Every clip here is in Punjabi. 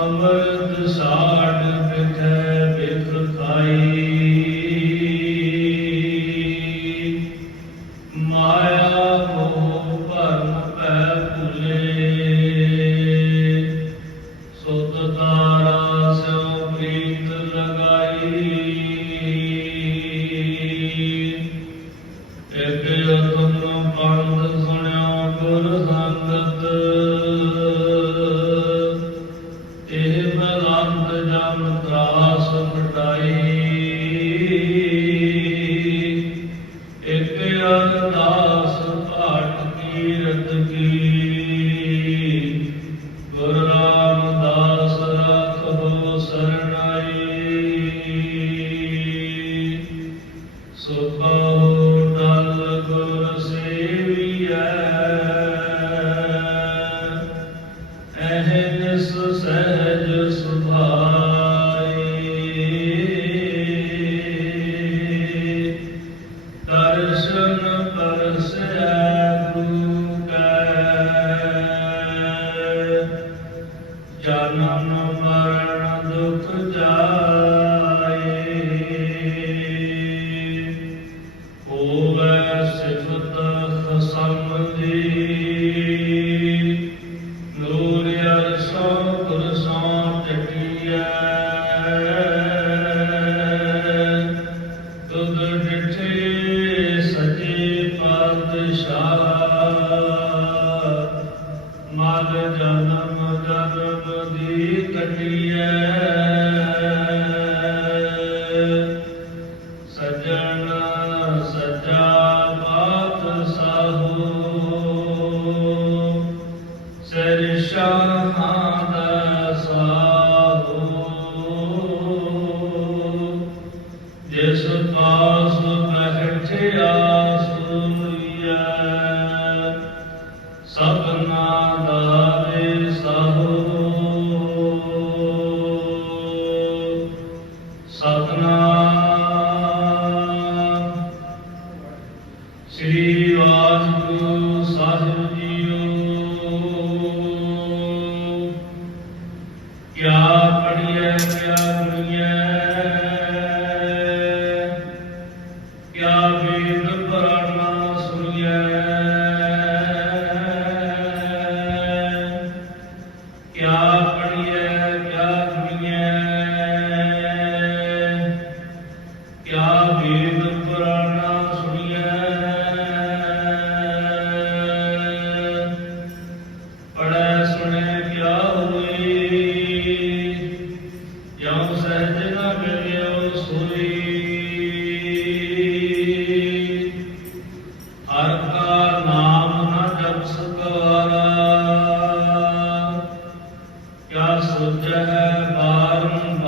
ਅੰਮ੍ਰਿਤ ਸਾੜ ਮਿਠੈ ਬਿਖ ਖਾਈ। ਮਾਇਆ ਮੋਹ ਭਰਮ ਪੈ ਭੁਲੇ। ਸੁਤ ਤਾਰਾ ਸਿਉ ਪ੍ਰੀਤ ਸਭਨਾ ਦਾਰੇ ਸਭੋ। ਸਤਨਾਮ। ਸ੍ਰੀ ਵਾਹਿਗੁਰੂ ਸਾਹਿਬ ਕਿਆ ਸੋਚੈ ਬਾਰੰ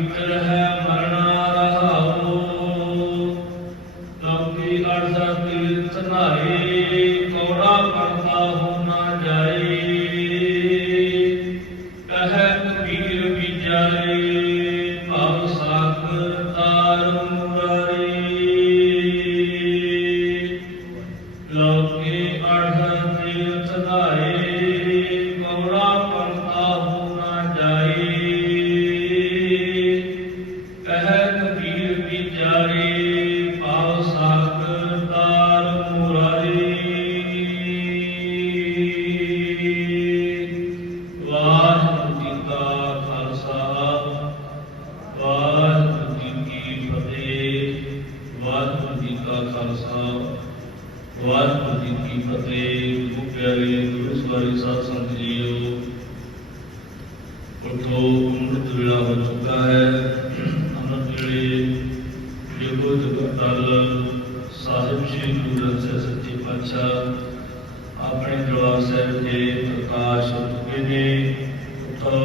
ਘਟ ਹੈ ਮਰਣਾ ਰਹਾਉ ਲੋਕੀ ਅਰਜ਼ਾ ਤੀਰਥ ਨਾਏ ਕੌੜਾ ਕਰਦਾ ਹੋ ਨਾ ਜਾਏ ਕਹੈ ਕਬੀਰ ਵਿਚਾਰੇ ਕੀ ਫਤਿਹ ਗੁਰੂ ਪਿਆਰੇ ਗੁਰੂ ਸਵਾਰੀ ਸਾਧ ਸੰਗਤ ਜੀਓ ਉਠੋ ਅੰਮ੍ਰਿਤ ਵੇਲਾ ਹੋ ਚੁੱਕਾ ਹੈ। ਅੰਮ੍ਰਿਤ ਵੇਲੇ ਜਗੋ ਜਗਤਾਲ ਸਾਹਿਬ ਸ੍ਰੀ ਗੁਰੂ ਗ੍ਰੰਥ ਸਾਹਿਬ ਸੱਚੇ ਪਾਤਸ਼ਾਹ ਆਪਣੇ ਦਰਬਾਰ ਸਾਹਿਬ ਦੇ ਪ੍ਰਕਾਸ਼ ਚੁੱਕੇ ਨੇ ਉਠੋ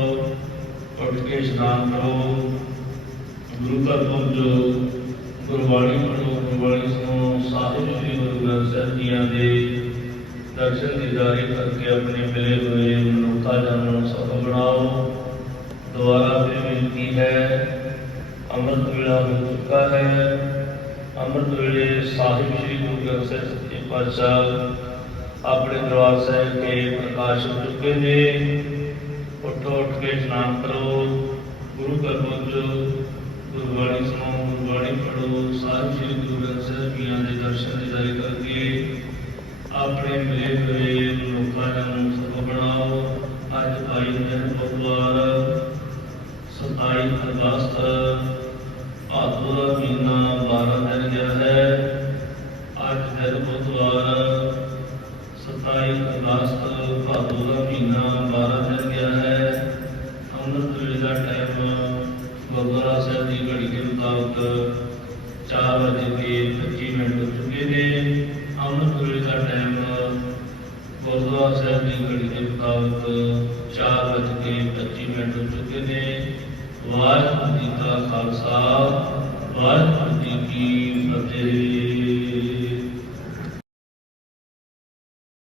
ਉੱਠ ਕੇ ਇਸ਼ਨਾਨ ਕਰੋ। ਗੁਰੂ ਘਰ ਪਹੁੰਚੋ। ਦੀਦਾਰੇ ਕਰਕੇ ਆਪਣੇ ਮਿਲੇ ਹੋਏ ਮਨੁੱਖਾ ਜਨਮ ਨੂੰ ਸਫਲ ਬਣਾਓ ਦੁਆਰਾ ਫਿਰ ਬੇਨਤੀ ਹੈ ਅੰਮ੍ਰਿਤ ਵੇਲਾ ਹੋ ਚੁੱਕਾ ਹੈ ਅੰਮ੍ਰਿਤ ਵੇਲੇ ਸਾਹਿਬ ਸ੍ਰੀ ਗੁਰੂ ਗ੍ਰੰਥ ਸਾਹਿਬ ਸੱਚੇ ਪਾਤਸ਼ਾਹ ਆਪਣੇ ਦਰਬਾਰ ਸਾਹਿਬ ਕੇ ਪ੍ਰਕਾਸ਼ ਹੋ ਚੁੱਕੇ ਨੇ ਉੱਠੋ ਉੱਠ ਕੇ ਇਸ਼ਨਾਨ ਕਰੋ ਗੁਰੂ ਘਰ ਪਹੁੰਚੋ ਗੁਰਬਾਣੀ ਸੁਣੋ ਗੁਰਬਾਣੀ ਪੜ੍ਹੋ ਸਾਹਿਬ ਸ੍ਰੀ ਗੁਰੂ ਗ੍ਰੰਥ ਸਾਹਿਬ ਜੀਆਂ ਦੇ ਦਰਸ਼ਨ ਦਿਦਾਰੇ ਕਰਕੇ ਆਪਣੇ ਮਿਲੇ ਹੋਏ ਗੁਰਦੁਆਰਾ ਸਾਹਿਬ ਦੀ ਘੜੀ ਦੇ ਮੁਤਾਬਕ 4 ਵਜੇ ਕੇ 25 ਮਿੰਟ ਹੋ ਚੁੱਕੇ ਨੇ। ਵਾਹਿਗੁਰੂ ਜੀ ਕਾ ਖਾਲਸਾ, ਵਾਹਿਗੁਰੂ ਜੀ ਕੀ ਫਤਿਹ।